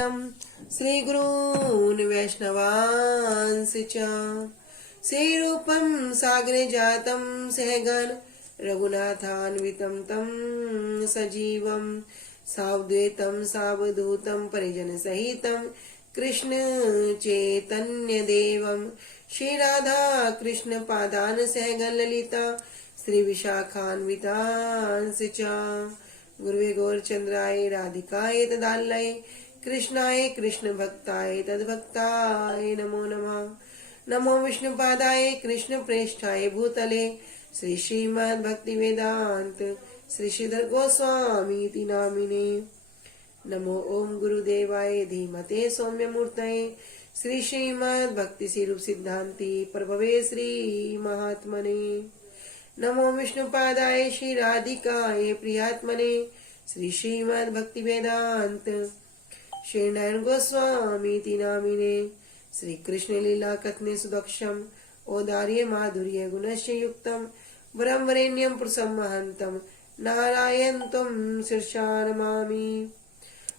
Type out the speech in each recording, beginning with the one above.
श्रीगुरून् वैष्णवांश्च च श्रीरूपं सागरे जातं सहगण रघुनाथान्वितं तं सजीवं सावद्वैतं सावधूतं परिजनसहितं कृष्ण चैतन्यदेवं श्रीराधा कृष्ण पादान् सहगण ललिता श्रीविशाखान्वितांश्च च गुरुवे गौरचंद्राय राधिकाय तदालये कृष्णाय कृष्ण भक्ताय तद्भक्ताय नमो नमः। नमो विष्णुपादाय कृष्ण प्रेष्ठाय भूतले श्री श्रीमद् भक्ति वेदांत श्री श्रीधर गोस्वामी इति नामिने। नमो ओम गुरुदेवाय धीमते सौम्य मूर्तये श्री श्रीमद् भक्ति स्वरूप सिद्धांति प्रभवे श्री महात्मने। नमो विष्णुपादाय श्री राधिकाय प्रियात्मने श्री श्रीमद् भक्ति वेदांत श्री नयन गोस्वामी नामिने। श्री कृष्ण लीला कथने सुदक्षम औदार्य माधुर्य गुणस्य युक्तम ब्रह्मवरेण्यं पुरुषं महंतम नारायण त्वं शीर्षा नमामि।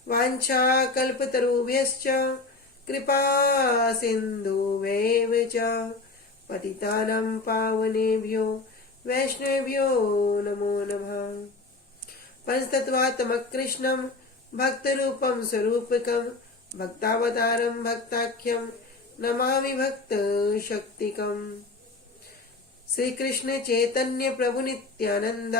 वाञ्छा कल्पतरुभ्यश्च कृपा सिन्धुभ्यैव च पतितानां पावनेभ्यो वैष्णवेभ्यो नमो नमः। पंचतत्वात्मक कृष्णं भक्तरूपं स्वरूपकं भक्तावतारं भक्ताख्यं नमामि भक्त शक्तिकम्। श्री कृष्ण चैतन्य प्रभु नित्यानंद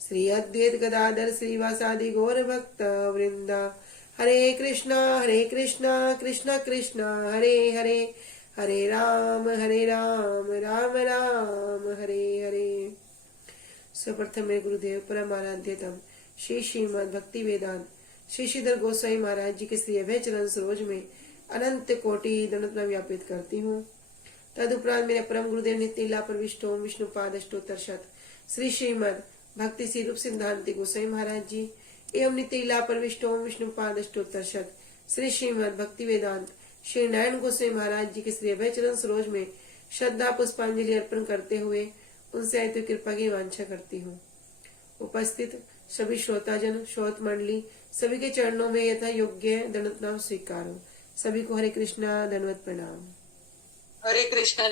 श्री अद्वैत गदाधर श्रीवासादि गौर भक्त वृंदा। हरे कृष्णा कृष्णा कृष्णा हरे हरे हरे राम राम राम हरे हरे। सर्वप्रथम मैं गुरुदेव परमाराध्यतम श्री श्रीमद् भक्ति वेदांत श्री श्रीधर गोसाई महाराज जी के श्री अभय चरण सरोज में अनंत कोटि दंडवत व्यापित करती हूँ। तदुपरांत मेरे परम गुरुदेव नित्य प्रविष्टोम विष्णुपाद अष्टोत्तरशत श्री श्रीमद् भक्ति श्री रूप सिद्धांति गोसाई महाराज जी एवं नित्य प्रविष्टोम विष्णुपाद अष्टोत्तरशत श्री श्रीमद् भक्ति वेदांत श्री नारायण गोसाई महाराज जी के श्री अभय चरण सरोज में श्रद्धा पुष्पांजलि अर्पण करते हुए उनसे आयतु कृपा की वांछा करती हूँ। उपस्थित सभी श्रोताजन श्रोत मंडली सभी के चरणों में यथा योग्य दंडवत नाम स्वीकार हो। सभी को हरे कृष्णा दंडवत प्रणाम। हरे कृष्णा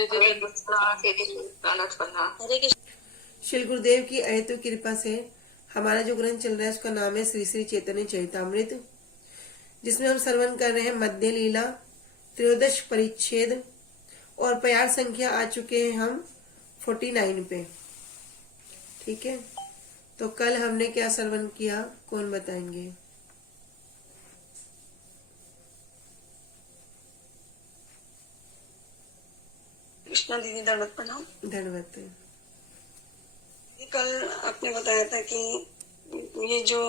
श्री गुरुदेव की अहेतु कृपा से हमारा जो ग्रंथ चल रहा है उसका नाम है श्री श्री चैतन्य चरितामृत, जिसमें हम श्रवण कर रहे हैं मध्य लीला त्रयोदश परिच्छेद और प्यार संख्या आ चुके हैं हम 49 पे। ठीक है, तो कल हमने क्या श्रवण किया कौन बताएंगे? कृष्णा दीदी दंडवत प्रणाम। धन्यवाद। कल आपने बताया था कि ये जो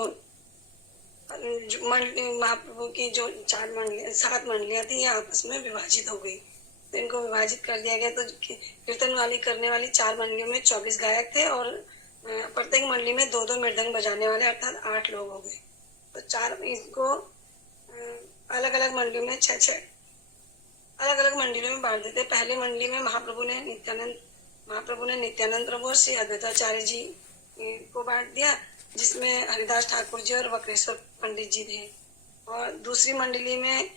महाप्रभु की जो 7 मंडलियां थी ये आपस में विभाजित हो गई, तो इनको विभाजित कर दिया गया। तो कीर्तन वाली करने वाली 4 मंडलियों में 24 गायक थे और प्रत्येक मंडली में 2-2 मृदंग बजाने वाले अर्थात 8 लोग हो गए। तो 4 इसको अलग अलग मंडलियों में 6 अलग अलग मंडलियों में बांट देते। पहली मंडली में महाप्रभु ने नित्यानंद प्रभु और श्री अद्वैताचार्य जी को बांट दिया, जिसमें हरिदास ठाकुर जी और वक्रेश्वर पंडित जी थे। और दूसरी मंडली में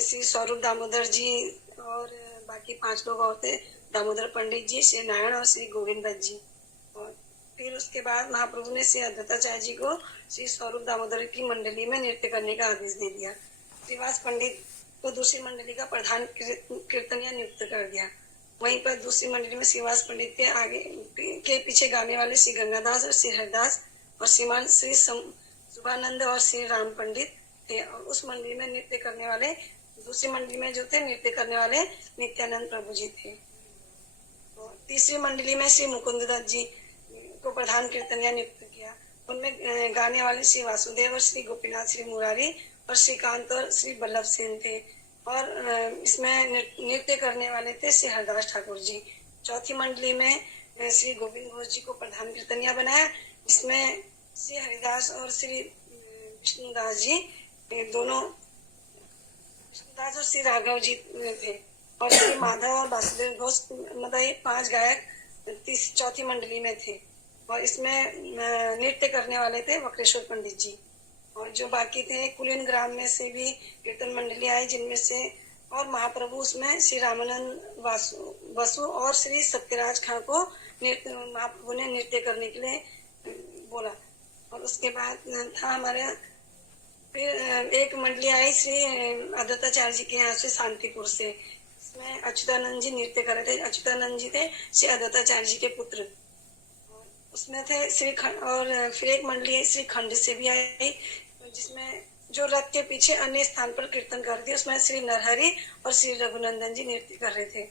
श्री स्वरूप दामोदर जी और बाकी 5 लोग और थे, दामोदर पंडित जी, श्री नारायण और श्री गोविंद दत्त जी। और फिर उसके बाद महाप्रभु ने श्री अद्वैताचार्य जी को श्री स्वरूप दामोदर की मंडली में नृत्य करने का आदेश दे दिया। श्रीवास पंडित को दूसरी मंडली का प्रधान कीर्तनिया नियुक्त कर दिया। वहीं पर दूसरी मंडली में श्रीवास पंडित के आगे के पीछे गाने वाले श्री गंगादास और श्री हरिदास और श्रीमान श्री शुभानंद और श्री राम पंडित थे। और उस मंडली में नृत्य करने वाले दूसरी मंडली में जो थे नृत्य करने वाले नित्यानंद प्रभु जी थे। और तीसरी मंडली में श्री मुकुंद दत्त जी को प्रधान कीर्तनिया नियुक्त किया। उनमें गाने वाले श्री वासुदेव और श्री गोपीनाथ, श्री मुरारी और श्रीकांत और श्री बल्लभ सेन थे। और इसमें नृत्य करने वाले थे श्री हरदास ठाकुर जी। चौथी मंडली में श्री गोविंद घोष जी को प्रधान कीर्तनिया बनाया, जिसमें श्री हरिदास और श्री विष्णुदास जी दोनों, विष्णुदास और श्री राघव जी थे। और श्री माधव और वासुदेव घोष मतलब ये 5 गायक चौथी मंडली में थे। और इसमें नृत्य करने वाले थे वक्रेश्वर पंडित जी। और जो बाकी थे कुलीन ग्राम में से भी कीर्तन मंडली आई, जिनमें से और महाप्रभु उसमें श्री रामानंद वसु और श्री सत्यराज खां को महाप्रभु ने नृत्य करने के लिए बोला। और उसके बाद था हमारे फिर एक मंडली आई श्री अद्वैताचार्य जी के यहाँ से शांतिपुर से। इसमें अच्युतानंद जी नृत्य कर रहे थे। अच्युतानंद जी थे श्री अद्वैताचार्य जी के पुत्र। उसमें थे श्री खंड, और फिर एक मंडली श्री खंड से भी आई, जिसमें जो रथ के पीछे अन्य स्थान पर कीर्तन कर रही थी, उसमें श्री नरहरि और श्री रघुनंदन जी नृत्य कर रहे थे।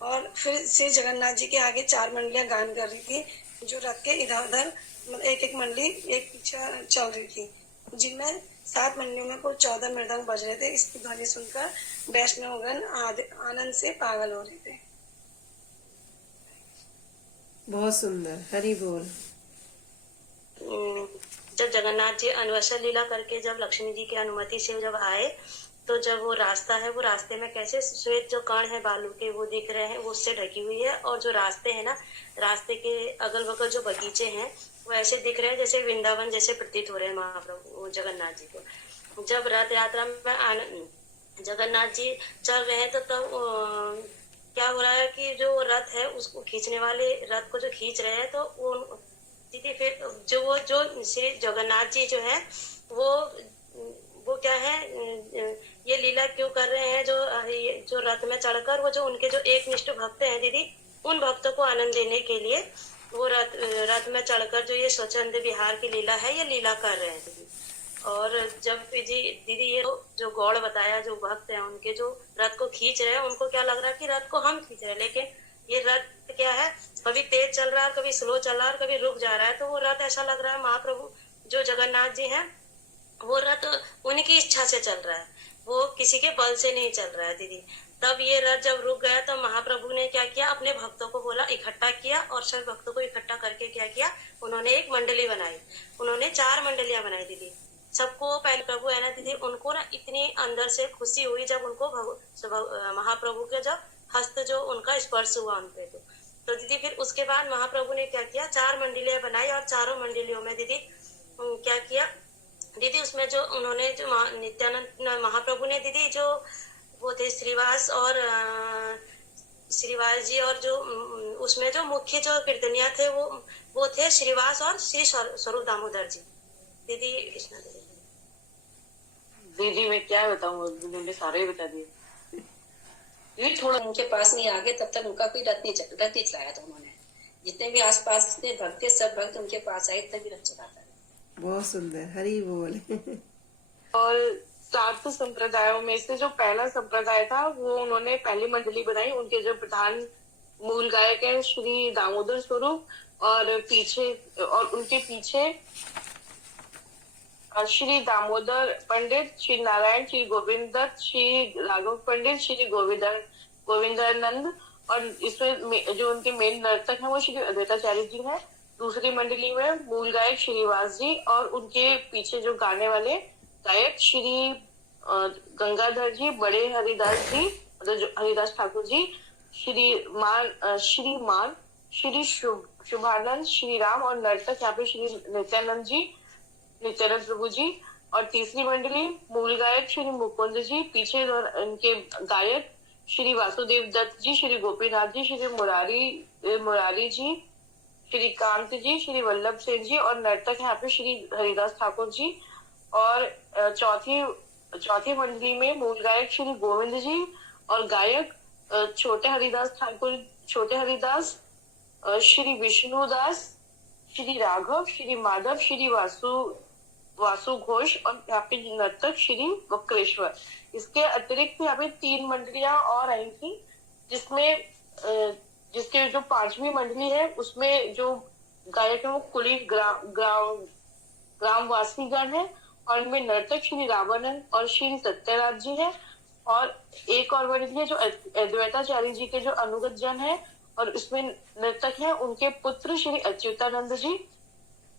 और फिर श्री जगन्नाथ जी के आगे 4 मंडलियां गान कर रही थी, जो रथ के इधर उधर मतलब एक मंडली एक पीछे चल रही थी, जिनमें 7 मंडलियों में कुल 14 मृदंग बज रहे थे। इसकी ध्वनि सुनकर वैष्णवगण आनंद से पागल हो रहे थे। बहुत सुंदर, हरि बोल। जब जगन्नाथ जी अन्वेषण लीला करके जब लक्ष्मी जी की अनुमति से जब आए, तो जब वो रास्ता है, वो रास्ते में कैसे श्वेत जो कण है बालू के वो दिख रहे हैं, वो उससे ढकी हुई है। और जो रास्ते हैं ना, रास्ते के अगल बगल जो बगीचे हैं वो ऐसे दिख रहे हैं जैसे वृंदावन जैसे प्रतीत हो रहे हैं महाप्रभु जगन्नाथ जी को। जब रथ यात्रा में जगन्नाथ जी चल रहे हैं, तो तब क्या हो रहा है कि जो रथ है उसको खींचने वाले रथ को जो खींच रहे हैं, तो वो दीदी फिर जो श्री जगन्नाथ जी जो है वो क्या है, ये लीला क्यों कर रहे हैं, जो रथ में चढ़कर वो जो उनके जो एक निष्ठ भक्त हैं दीदी, उन भक्तों को आनंद देने के लिए वो रथ में चढ़कर जो ये स्वच्छंद विहार की लीला है, ये लीला कर रहे हैं दीदी। और जब दीदी ये जो गौड़ बताया, जो भक्त है उनके जो रथ को खींच रहे हैं, उनको क्या लग रहा है कि रथ को हम खींच रहे हैं, लेकिन ये रथ क्या है, कभी तेज चल रहा है, कभी स्लो चल रहा है, कभी रुक जा रहा है। तो वो रथ ऐसा लग रहा है महाप्रभु जो जगन्नाथ जी हैं, वो रथ उनकी इच्छा से चल रहा है, वो किसी के बल से नहीं चल रहा है दीदी। तब ये रथ जब रुक गया, तो महाप्रभु ने क्या किया, अपने भक्तों को बोला, इकट्ठा किया, और सब भक्तों को इकट्ठा करके क्या किया, उन्होंने एक मंडली बनाई। उन्होंने 4 मंडलियां बनाई दीदी। सबको पहले प्रभु है ना दीदी, उनको ना इतनी अंदर से खुशी हुई जब उनको महाप्रभु के जब हस्त जो उनका स्पर्श हुआ उनपे। तो दीदी फिर उसके बाद महाप्रभु ने क्या किया, 4 मंडलियां बनाई, और चारों मंडलियों में दीदी क्या किया दीदी, उसमें जो उन्होंने जो नित्यानंद महाप्रभु ने दीदी जो वो थे श्रीवास और श्रीवास जी, और जो उसमें जो मुख्य जो कीर्तनिया थे वो थे श्रीवास और श्री स्वरूप दामोदर जी। दीदी कृष्णा दीदी मैं क्या बताऊँ, उन्होंने सारे ही बता दिए। ये थोड़ा उनके पास नहीं आगे, तब तक उनका कोई रथ नहीं चलाया था उन्होंने। जितने भी आसपास के भक्त थे, सब भक्त उनके पास आए, तभी रथ चलाता है। बहुत सुंदर, हरि बोल। और 7 संप्रदायों में से जो पहला संप्रदाय था, वो उन्होंने पहली मंडली बनाई। उनके जो प्रधान मूल गायक है श्री दामोदर स्वरूप, और उनके पीछे श्री दामोदर पंडित, श्री नारायण, श्री गोविंद दत्त, श्री राघव पंडित, श्री गोविंदानंद, और इसमें जो उनके मेन नर्तक हैं वो श्री अद्वैताचार्य जी हैं। दूसरी मंडली में मूल गायक श्रीवास जी, और उनके पीछे जो गाने वाले गायक श्री गंगाधर जी, बड़े हरिदास जी, मतलब हरिदास ठाकुर जी, श्रीमान, श्री शुभानंद, श्री राम, और नर्तक यहाँ पे श्री नित्यानंद प्रभु जी। और तीसरी मंडली मूल गायक श्री मुकुंद जी, पीछे उनके गायक श्री वासुदेव दत्त जी, श्री गोपीनाथ जी, श्री मुरारी जी, श्री कांत जी, श्री वल्लभ सेन जी, और नर्तक यहाँ पे श्री हरिदास ठाकुर जी। और चौथी मंडली में मूल गायक श्री गोविंद जी, और गायक छोटे हरिदास, श्री विष्णुदास, श्री राघव, श्री माधव, श्री वासु घोष, और यहाँ पे नर्तक श्री वक्रेश्वर। इसके अतिरिक्त यहाँ पे 3 मंडलियां और आई थी, जिसके जो 5वीं मंडली है उसमें जो गायक है वो कुलीन ग्रामवासी गण है, और इनमें नर्तक श्री रामानंद और श्री सत्यराज जी है। और एक और मंडली है जो अद्वैताचार्य जी के जो अनुगत जन है, और इसमें नर्तक है उनके पुत्र श्री अच्युतानंद जी।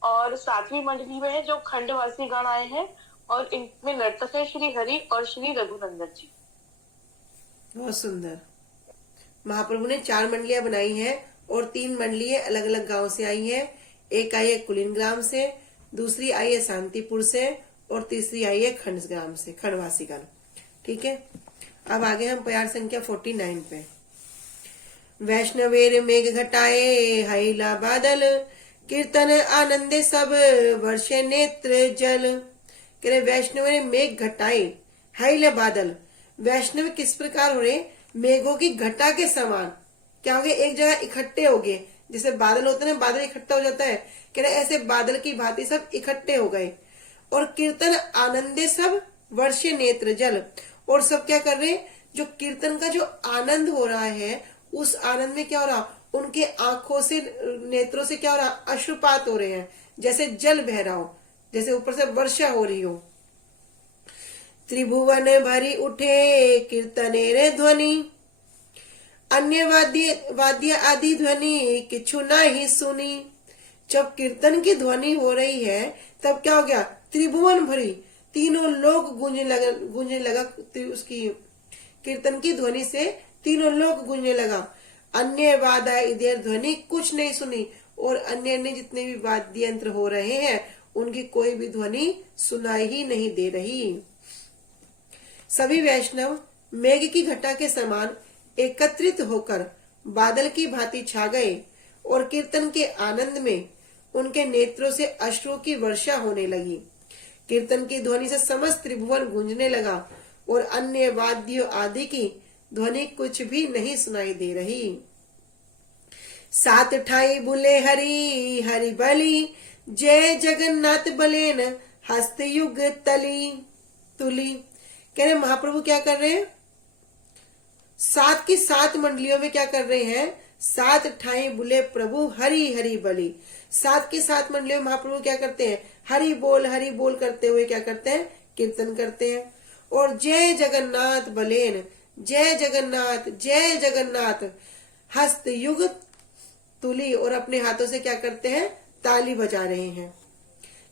और 7वीं मंडली में है जो खंडवासी गण आए हैं, और इनमें नर्तक है श्री हरि और श्री रघुनंदन जी। बहुत सुंदर। महाप्रभु ने 4 मंडलियां बनाई हैं, और 3 मंडलियां अलग अलग गांव से आई हैं। एक आई है कुलीन ग्राम से, दूसरी आई है शांतिपुर से, और तीसरी आई है खंडग्राम से, खंडवासी गण। ठीक है, अब आगे हम प्यार संख्या 49 पे। वैष्णवेर मेघ घटाए हैला बादल, कीर्तन आनंदे सब वर्षे नेत्र जल। कह रहे वैष्णव ने मेघ घटाए हैला बादल। वैष्णव किस प्रकार हो रहे, मेघों की घटा के समान क्या हो गए, एक जगह इकट्ठे हो गए। जैसे बादल होते हैं, बादल इकट्ठा हो जाता है, कह रहे ऐसे बादल की भांति सब इकट्ठे हो गए। और कीर्तन आनंदे सब वर्षे नेत्र जल, और सब क्या कर रहे हैं, जो कीर्तन का जो आनंद हो रहा है, उस आनंद में क्या हो रहा, उनके आंखों से, नेत्रों से क्या हो रहा, अश्रुपात हो रहे हैं, जैसे जल बह रहा हो, जैसे ऊपर से वर्षा हो रही हो। त्रिभुवन भरी उठे कीर्तनेर ध्वनि, अन्य वाद्य आदि ध्वनि किछु नहीं सुनी। जब कीर्तन की ध्वनि हो रही है तब क्या हो गया, त्रिभुवन भरी, तीनों लोग गूंजने लगा उसकी कीर्तन की ध्वनि से, तीनों लोग गूंजने लगा। अन्य वाद्य ध्वनि कुछ नहीं सुनी, और अन्य अन्य जितने भी वाद्य यंत्र हो रहे हैं उनकी कोई भी ध्वनि सुनाई ही नहीं दे रही। सभी वैष्णव मेघ की घटा के समान एकत्रित होकर बादल की भांति छा गए, और कीर्तन के आनंद में उनके नेत्रों से अश्रुओं की वर्षा होने लगी। कीर्तन की ध्वनि से समस्त त्रिभुवन गूंजने लगा, और अन्य वाद्यों आदि की ध्वनि कुछ भी नहीं सुनाई दे रही। सात ठाई बुले हरि हरि बलि, जय जगन्नाथ बलेन हस्त युग तली तुली। कह रहे महाप्रभु क्या कर रहे हैं, सात की सात मंडलियों में क्या कर रहे हैं, सात ठाई बुले प्रभु हरि हरि बलि। सात की सात मंडलियों में महाप्रभु क्या करते हैं, हरि बोल करते हुए क्या करते हैं, कीर्तन करते हैं। और जय जगन्नाथ बलेन, जय जगन्नाथ हस्त युग तुली, और अपने हाथों से क्या करते हैं, ताली बजा रहे हैं।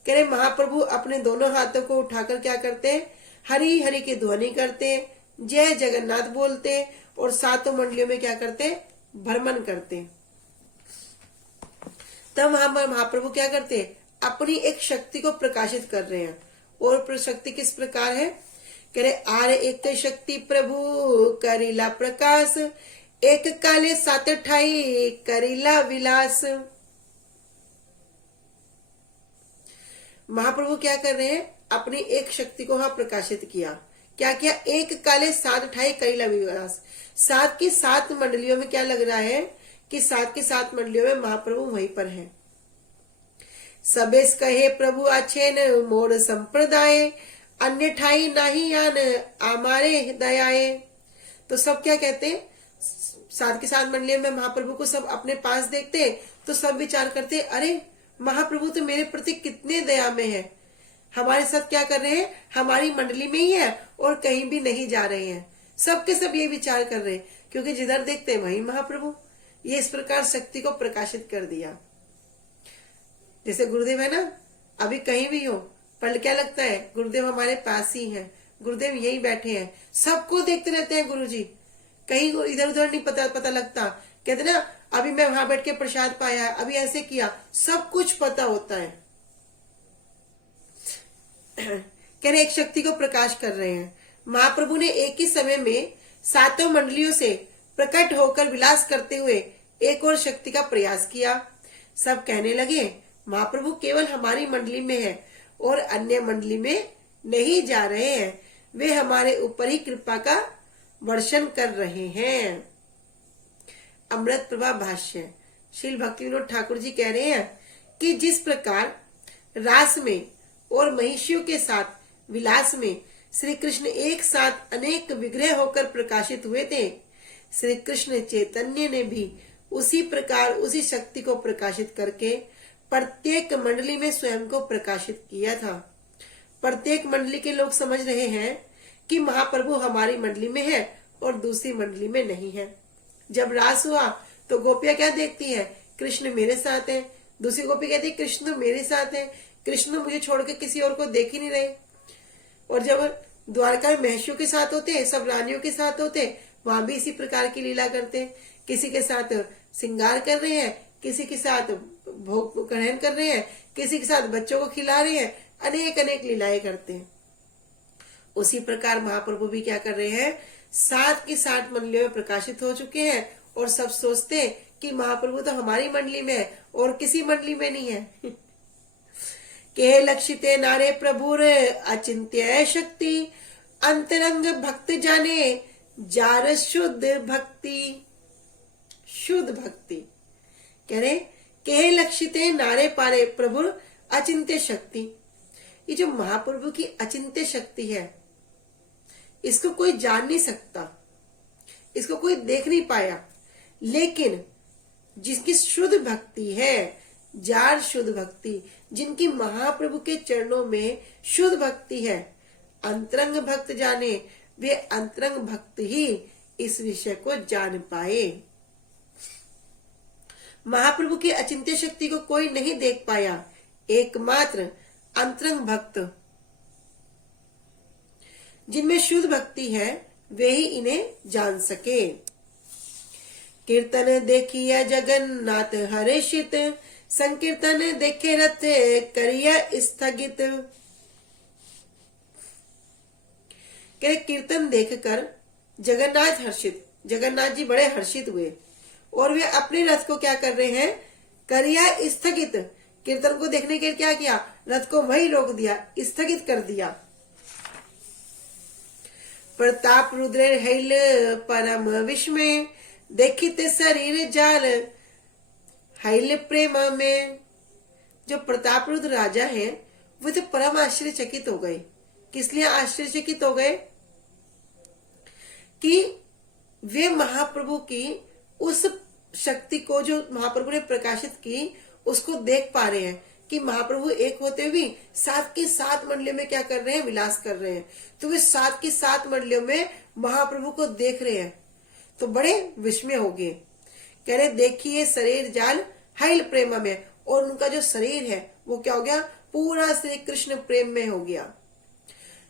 कह रहे महाप्रभु अपने दोनों हाथों को उठाकर क्या करते हैं, हरि हरि की ध्वनि करते, जय जगन्नाथ बोलते, और सातों मंडलियों में क्या करते, भ्रमण करते। तब वहां पर महाप्रभु क्या करते, अपनी एक शक्ति को प्रकाशित कर रहे हैं। और शक्ति किस प्रकार है, कह रहे आर एक शक्ति प्रभु करीला प्रकाश, एक काले सात ठाई करीला विलास। महाप्रभु क्या कर रहे हैं, अपनी एक शक्ति को वहां प्रकाशित किया। क्या किया, एक काले सात ठाई करीला विलास। सात की सात मंडलियों में क्या लग रहा है कि सात की सात मंडलियों में महाप्रभु वहीं पर हैं। सबेस कहे प्रभु आछेन मोड़ संप्रदाय, अन्य ठाई नाही यान आमारे दयाए। तो सब क्या कहते, सात की सात मंडलियों में महाप्रभु को सब अपने पास देखते तो सब विचार करते, अरे महाप्रभु तो मेरे प्रति कितने दया में है, हमारे साथ क्या कर रहे हैं, हमारी मंडली में ही है और कहीं भी नहीं जा रहे हैं। सबके सब ये विचार कर रहे हैं, क्योंकि जिधर देखते हैं वहीं महाप्रभु। ये इस प्रकार शक्ति को प्रकाशित कर दिया। जैसे गुरुदेव है ना, अभी कहीं भी हो पर क्या लगता है, गुरुदेव हमारे पास ही हैं, गुरुदेव यही बैठे हैं, सबको देखते रहते हैं गुरुजी, कहीं इधर उधर नहीं पता लगता। कहते ना, अभी मैं वहां बैठ के प्रसाद पाया, अभी ऐसे किया, सब कुछ पता होता है। कह रहे एक शक्ति को प्रकाश कर रहे हैं। महाप्रभु ने एक ही समय में सातों मंडलियों से प्रकट होकर विलास करते हुए एक और शक्ति का प्रयास किया। सब कहने लगे, महाप्रभु केवल हमारी मंडली में है और अन्य मंडली में नहीं जा रहे हैं, वे हमारे ऊपर ही कृपा का वर्षण कर रहे हैं। अमृत प्रभा भाष्य। श्रील भक्ति विनोद ठाकुर जी कह रहे हैं कि जिस प्रकार रास में और महिषियों के साथ विलास में श्री कृष्ण एक साथ अनेक विग्रह होकर प्रकाशित हुए थे, श्री कृष्ण चैतन्य ने भी उसी प्रकार उसी शक्ति को प्रकाशित करके प्रत्येक मंडली में स्वयं को प्रकाशित किया था। प्रत्येक मंडली के लोग समझ रहे हैं कि महाप्रभु हमारी मंडली में है और दूसरी मंडली में नहीं है। जब रास हुआ तो गोपियां क्या देखती है, कृष्ण मेरे साथ है। दूसरी गोपी कहती है, कृष्ण मेरे साथ है, कृष्ण मुझे छोड़ के किसी और को देख ही नहीं रहे। और जब द्वारका में महिषियों के साथ होते, सब रानियों के साथ होते, वहां भी इसी प्रकार की लीला करते। किसी के साथ श्रृंगार कर रहे हैं, किसी के साथ भोग ग्रहण कर रहे हैं, किसी के साथ बच्चों को खिला रहे हैं, अनेक अनेक लीलाएं करते हैं। उसी प्रकार महाप्रभु भी क्या कर रहे हैं, 7 की 7 मंडलियों में प्रकाशित हो चुके हैं और सब सोचते हैं कि महाप्रभु तो हमारी मंडली में है और किसी मंडली में नहीं है। के लक्षिते नारे प्रभुर अचिंत्य शक्ति, अंतरंग भक्त जाने जार शुद्ध भक्ति। शुद्ध भक्ति कह रहे, के लक्षिते नारे पारे प्रभुर अचिंत्य शक्ति। ये जो महाप्रभु की अचिंत्य शक्ति है, इसको कोई जान नहीं सकता, इसको कोई देख नहीं पाया, लेकिन जिसकी शुद्ध भक्ति है, जार शुद्ध भक्ति, जिनकी महाप्रभु के चरणों में शुद्ध भक्ति है, अंतरंग भक्त जाने, वे अंतरंग भक्त ही इस विषय को जान पाए। महाप्रभु की अचिंत्य शक्ति को कोई नहीं देख पाया, एकमात्र अंतरंग भक्त जिनमें शुद्ध भक्ति है वे ही इन्हें जान सके। कीर्तन देखिया जगन्नाथ हर्षित, संकीर्तन देखे रथ करिया स्थगित। के कीर्तन देखकर जगन्नाथ हर्षित, जगन्नाथ जी बड़े हर्षित हुए और वे अपने रथ को क्या कर रहे हैं, करिया स्थगित। कीर्तन को देखने के लिए क्या किया, रथ को वहीं रोक दिया, स्थगित कर दिया। प्रताप रुद्र हैल परम विस्मय, देखित शरीर जाल हैल प्रेम में। जो प्रताप रुद्र राजा हैं वो तो परम आश्चर्यचकित हो गए। किस लिए आश्चर्यचकित हो गए, कि वे महाप्रभु की उस शक्ति को जो महाप्रभु ने प्रकाशित की उसको देख पा रहे हैं कि महाप्रभु एक होते हुए 7 की 7 मंडलियों में क्या कर रहे हैं, विलास कर रहे हैं। तो वे 7 की 7 मंडलियों में महाप्रभु को देख रहे हैं तो बड़े विस्मय हो गए। कह रहे देखिए शरीर जाल हैल प्रेम में, और उनका जो शरीर है वो क्या हो गया, पूरा श्री कृष्ण प्रेम में हो गया।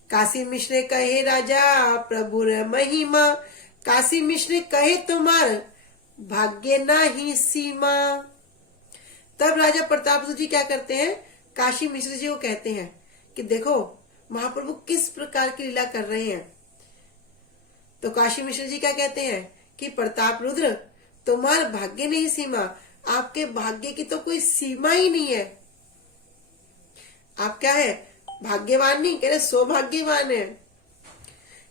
काशी मिश्र कहे राजा प्रभुर महिमा, काशी मिश्र कहे तुम्हार भाग्य नाही सीमा। तब राजा प्रताप जी क्या करते हैं, काशी मिश्र जी को कहते हैं कि देखो महाप्रभु किस प्रकार की लीला कर रहे हैं। तो काशी मिश्र जी क्या कहते हैं कि प्रताप रुद्र तुम्हार भाग्य नहीं सीमा, आपके भाग्य की तो कोई सीमा ही नहीं है। आप क्या है, भाग्यवान नहीं, कह रहे सौभाग्यवान है।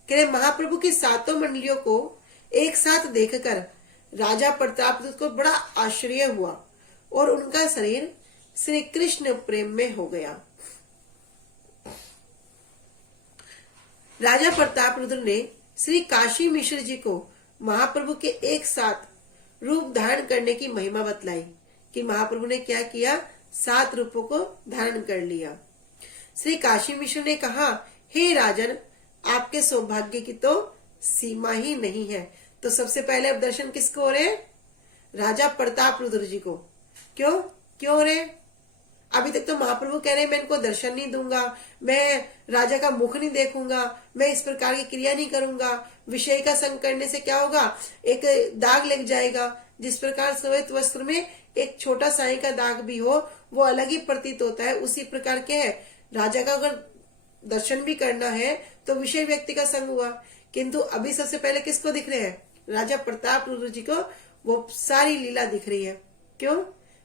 कह रहे महाप्रभु की 7 मंडलियों को एक साथ देखकर राजा प्रताप को बड़ा आश्चर्य हुआ और उनका शरीर श्री कृष्ण प्रेम में हो गया। राजा प्रताप रुद्र ने श्री काशी मिश्र जी को महाप्रभु के एक साथ रूप धारण करने की महिमा बतलाई कि महाप्रभु ने क्या किया, 7 रूपों को धारण कर लिया। श्री काशी मिश्र ने कहा, हे राजन, आपके सौभाग्य की तो सीमा ही नहीं है। तो सबसे पहले अब दर्शन किसको हो रहे, राजा प्रताप रुद्र जी को। क्यों हो रहे, अभी तक तो महाप्रभु कह रहे हैं मैं इनको दर्शन नहीं दूंगा, मैं राजा का मुख नहीं देखूंगा, मैं इस प्रकार की क्रिया नहीं करूंगा। विषय का संग करने से क्या होगा, एक दाग लग जाएगा। जिस प्रकार श्वेत वस्त्र में एक छोटा साई का दाग भी हो वो अलग ही प्रतीत होता है, उसी प्रकार के है राजा का अगर दर्शन भी करना है तो विषय व्यक्ति का संग हुआ। किंतु अभी सबसे पहले किसको दिख रहे हैं, राजा प्रताप रुद्र जी को वो सारी लीला दिख रही है। क्यों,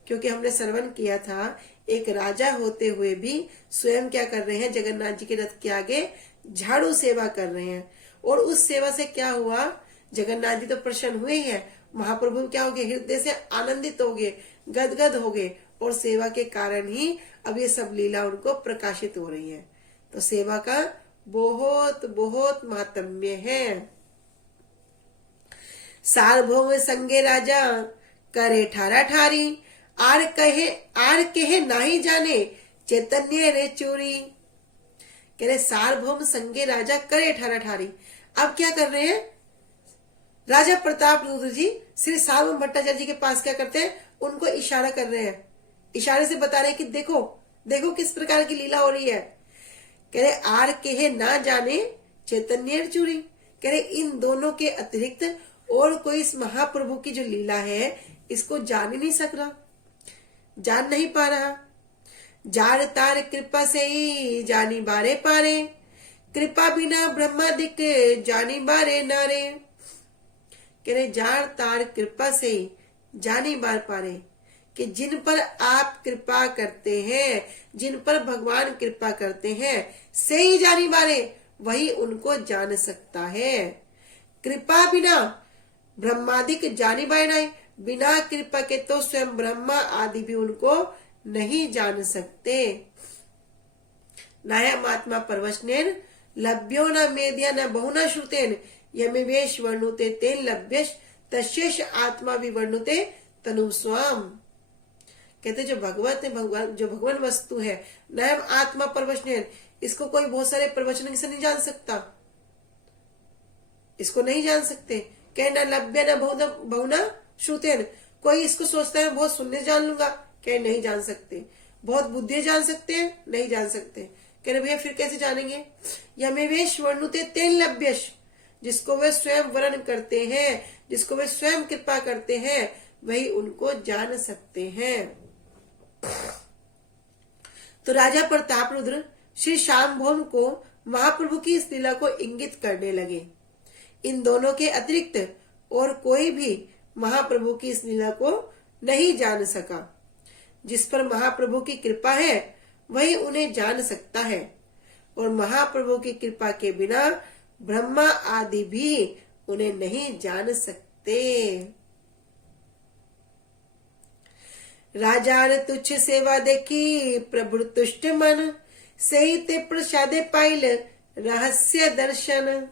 क्योंकि हमने श्रवण किया था एक राजा होते हुए भी स्वयं क्या कर रहे हैं, जगन्नाथ जी के रथ के आगे झाड़ू सेवा कर रहे हैं। और उस सेवा से क्या हुआ, जगन्नाथ जी तो प्रसन्न हुए हैं, महाप्रभु क्या हो गए, हृदय से आनंदित हो गए, गदगद हो गए, और सेवा के कारण ही अब ये सब लीला उनको प्रकाशित हो रही है। तो सेवा का बहुत बहुत महात्म्य है। सार्वभौम संगे राजा करे ठारा ठारी, आर कहे नाही जाने चैतन्य रे चोरी। कह रहे सार्वभौम संगे राजा करे ठारा ठारी। अब क्या कर रहे हैं, राजा प्रताप रुद्र जी श्री सार्वभौम भट्टाचार्य जी के पास क्या करते हैं, उनको इशारा कर रहे हैं, इशारे से बता रहे हैं कि देखो देखो किस प्रकार की लीला हो रही है। कह रहे आर कहे ना जाने चैतन्य रे चोरी। कह रहे इन दोनों के अतिरिक्त और कोई इस महाप्रभु की जो लीला है इसको जान ही नहीं सक रहा, जान नहीं पा रहा। जार तार कृपा से ही जानी बारे पारे, कृपा बिना ब्रह्मादिक जानी बारे नारे। कह रहे जार तार कृपा से ही जानी बार पारे, कि जिन पर आप कृपा करते हैं, जिन पर भगवान कृपा करते हैं, से ही जानी बारे, वही उनको जान सकता है। कृपा बिना ब्रह्मादिक जानी बारे नहीं, बिना कृपा के तो स्वयं ब्रह्मा आदि भी उनको नहीं जान सकते। नायमात्मा परवशनेन लभ्यो न मेद्या न बहुना श्रुतेन यमेवेश वर्णुते तेन लभ्यश तस्येष आत्मा विवर्णुते तनु स्वाम। कहते जो भगवत है, भगवान जो भगवान वस्तु है, नयम आत्मा परवशनेन, इसको कोई बहुत सारे प्रवचन से नहीं जान सकता, इसको नहीं जान सकते। कहना लभ्य न बहुना श्रुतेन, कोई इसको सोचता है बहुत सुनने जान लूंगा, कह नहीं जान सकते। बहुत बुद्धि जान सकते हैं, नहीं जान सकते। कह रहे भैया फिर कैसे जानेंगे? यमेवेश वर्णुते तेन लभ्यश, जिसको वे स्वयं वर्ण करते हैं, जिसको वे स्वयं कृपा करते हैं, वही उनको जान सकते हैं। तो राजा प्रतापरुद्र श्री शांभौम को महाप्रभु की इस लीला को इंगित करने लगे। इन दोनों के अतिरिक्त और कोई भी महाप्रभु की इस लीला को नहीं जान सका। जिस पर महाप्रभु की कृपा है वही उन्हें जान सकता है, और महाप्रभु की कृपा के बिना ब्रह्मा आदि भी उन्हें नहीं जान सकते। राजा ने तुच्छ सेवा देखी प्रभु तुष्ट मन, सही ते प्रसादे पाइल रहस्य दर्शन।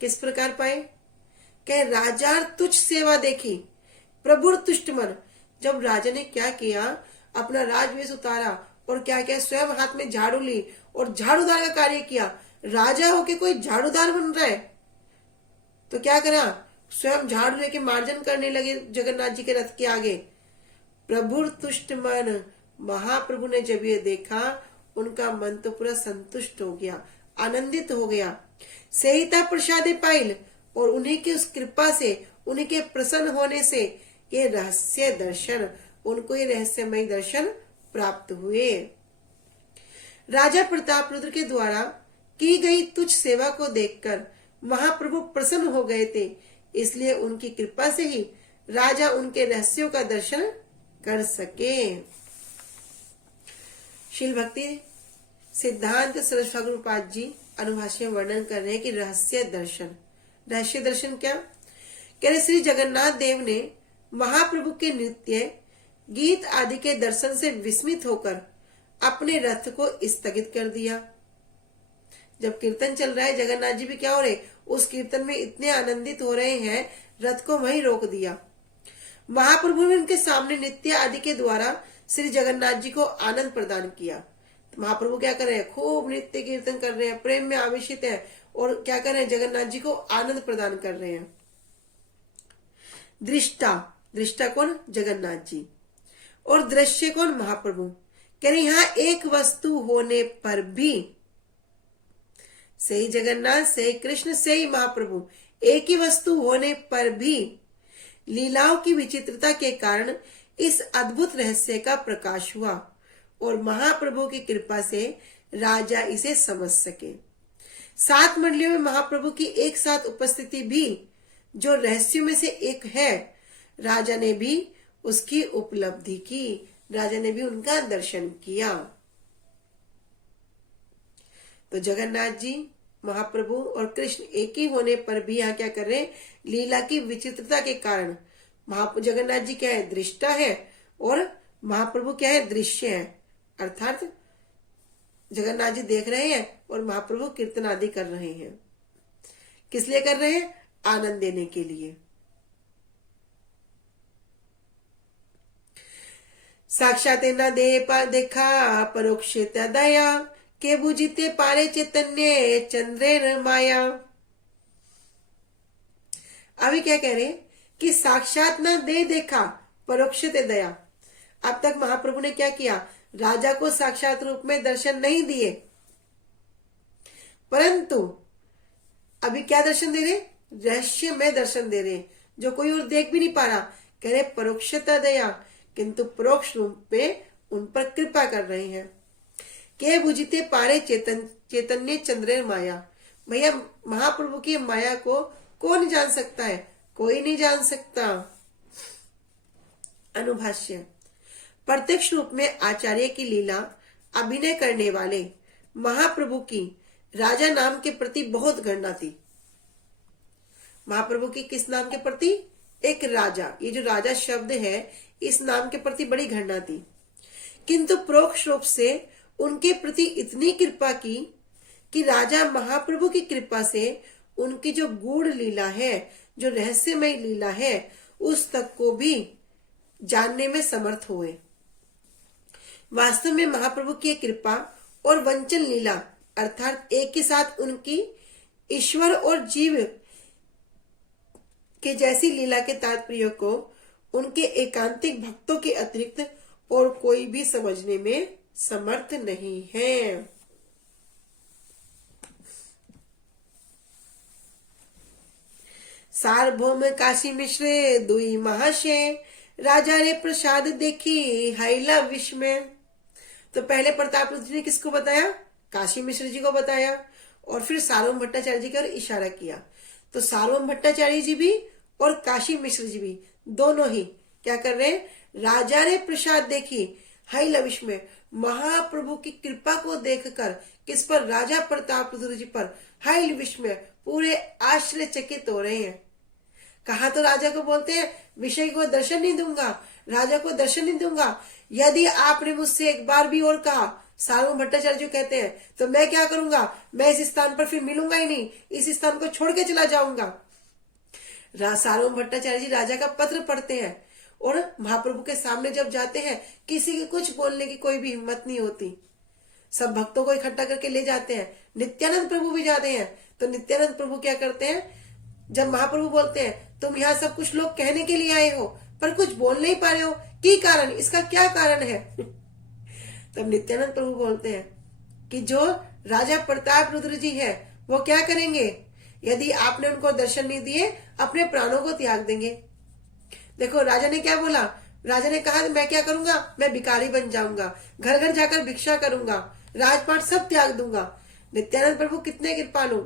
किस प्रकार पाए? कह राजा तुच्छ सेवा देखी प्रभु तुष्ट मन। जब राजा ने क्या किया, अपना राजवेश उतारा और क्या किया, स्वयं हाथ में झाड़ू ली और झाड़ूदार का कार्य किया। राजा होके कोई झाड़ूदार बन रहा है, तो क्या करा, स्वयं झाड़ू लेके मार्जन करने लगे जगन्नाथ जी के रथ के आगे। प्रभु तुष्ट मन, महाप्रभु ने जब ये देखा, उनका मन तो पूरा संतुष्ट हो गया, आनंदित हो गया। सहिता प्रसादे पाइल, और उन्हीं की उस कृपा से, उन्हीं के प्रसन्न होने से ये रहस्य दर्शन, उनको ये रहस्यमय दर्शन प्राप्त हुए। राजा प्रतापरुद्र के द्वारा की गई तुच्छ सेवा को देखकर महाप्रभु प्रसन्न हो गए थे, इसलिए उनकी कृपा से ही राजा उनके रहस्यों का दर्शन कर सके। शील भक्ति सिद्धांत सरस्वती ठाकुर जी अनुभाष्य में वर्णन कर रहे हैं कि रहस्य दर्शन क्या? कह रहे श्री जगन्नाथ देव ने महाप्रभु के नृत्य, गीत आदि के दर्शन से विस्मित होकर अपने रथ को स्थगित कर दिया। जब कीर्तन चल रहा है, जगन्नाथ जी भी क्या हो रहे, उस कीर्तन में इतने आनंदित हो रहे हैं, रथ को वहीं रोक दिया। महाप्रभु ने उनके सामने नृत्य आदि के द्वारा श्री जगन्नाथ जी को आनंद प्रदान किया। तो महाप्रभु क्या कर रहे हैं, खूब नृत्य कीर्तन कर रहे हैं, प्रेम में आवेशित है, और क्या कर रहे हैं, जगन्नाथ जी को आनंद प्रदान कर रहे हैं। दृष्टा कौन? जगन्नाथ जी। और दृश्य कौन? महाप्रभु। कह रहे यहाँ एक वस्तु होने पर भी, सही जगन्नाथ, सही कृष्ण, सही महाप्रभु, एक ही वस्तु होने पर भी लीलाओं की विचित्रता के कारण इस अद्भुत रहस्य का प्रकाश हुआ, और महाप्रभु की कृपा से राजा इसे समझ सके। 7 मंडलियों में महाप्रभु की एक साथ उपस्थिति भी जो रहस्यों में से एक है, राजा ने भी उसकी उपलब्धि की, राजा ने भी उनका दर्शन किया। तो जगन्नाथ जी, महाप्रभु और कृष्ण एक ही होने पर भी यहाँ क्या कर रहे हैं, लीला की विचित्रता के कारण जगन्नाथ जी क्या है, दृष्टा है, और महाप्रभु क्या है, दृश्य है। अर्थात जगन्नाथ जी देख रहे हैं और महाप्रभु कीर्तन आदि कर रहे हैं। किस लिए कर रहे हैं? आनंद देने के लिए। साक्षात न दे देखा परोक्ष दया, के बुझिते पारे चैतन्य चंद्रेन माया। अभी क्या कह रहे हैं कि साक्षात न दे देखा परोक्ष दया। अब तक महाप्रभु ने क्या किया, राजा को साक्षात रूप में दर्शन नहीं दिए, परंतु अभी क्या दर्शन दे रहे, रहस्य में दर्शन दे रहे, जो कोई और देख भी नहीं पा रहा। कह रहे परोक्षता दया, किंतु परोक्ष रूप में उन पर कृपा कर रहे हैं। के बुझते पारे चैतन्य चंद्र माया। भैया महाप्रभु की माया को कौन जान सकता है? कोई नहीं जान सकता। अनुभाष्य। प्रत्यक्ष रूप में आचार्य की लीला अभिनय करने वाले महाप्रभु की राजा नाम के प्रति बहुत गणना थी। महाप्रभु की किस नाम के प्रति? एक राजा। ये जो राजा शब्द है, इस नाम के प्रति बड़ी गणना थी, किंतु परोक्ष रूप से उनके प्रति इतनी कृपा की कि राजा महाप्रभु की कृपा से उनकी जो गूढ़ लीला है, जो रहस्यमय लीला है, उस तक को भी जानने में समर्थ हुए। वास्तव में महाप्रभु की कृपा और वंचन लीला अर्थात एक के साथ उनकी ईश्वर और जीव के जैसी लीला के तात्पर्य को उनके एकांतिक भक्तों के अतिरिक्त और कोई भी समझने में समर्थ नहीं है। सार्वभौम काशी मिश्र दुई महाशय राजा रे प्रसाद देखी हाइला विश्व में। तो पहले प्रताप रुद्र जी ने किसको बताया? काशी मिश्र जी को बताया, और फिर सार्वभौम भट्टाचार्य जी की ओर इशारा किया। तो सार्वभौम भट्टाचार्य जी भी और काशी मिश्र जी भी दोनों ही क्या कर रहे हैं? राजा रे प्रसाद देखी हाइला विश्व में, महाप्रभु की कृपा को देखकर किस पर? राजा प्रताप रुद्र जी पर हाइल विश्व में पूरे आश्चर्यचकित हो रहे हैं। कहा तो राजा को बोलते हैं विषय को दर्शन नहीं दूंगा, राजा को दर्शन नहीं दूंगा। यदि आपने मुझसे एक बार भी और कहा, सार्वभौम भट्टाचार्य जी कहते हैं, तो मैं क्या करूंगा? मैं इस स्थान पर फिर मिलूंगा ही नहीं, इस स्थान को छोड़ के चला जाऊंगा। सार्वभौम भट्टाचार्य जी राजा का पत्र पढ़ते हैं और महाप्रभु के सामने जब जाते हैं, किसी की कुछ बोलने की कोई भी हिम्मत नहीं होती। सब भक्तों को इकट्ठा करके ले जाते हैं। नित्यानंद प्रभु भी जाते हैं। तो नित्यानंद प्रभु क्या करते हैं? जब महाप्रभु बोलते हैं तुम यहाँ सब कुछ लोग कहने के लिए आए हो पर कुछ बोल नहीं पा रहे हो, की कारण? इसका क्या कारण है? तब नित्यानंद प्रभु बोलते हैं कि जो राजा प्रताप रुद्र जी है वो क्या करेंगे? यदि आपने उनको दर्शन नहीं दिए, अपने प्राणों को त्याग देंगे। देखो राजा ने क्या बोला? राजा ने कहा मैं क्या करूंगा? मैं भिखारी बन जाऊंगा, घर घर जाकर भिक्षा करूंगा, राजपाट सब त्याग दूंगा। नित्यानंद प्रभु कितने कृपालु!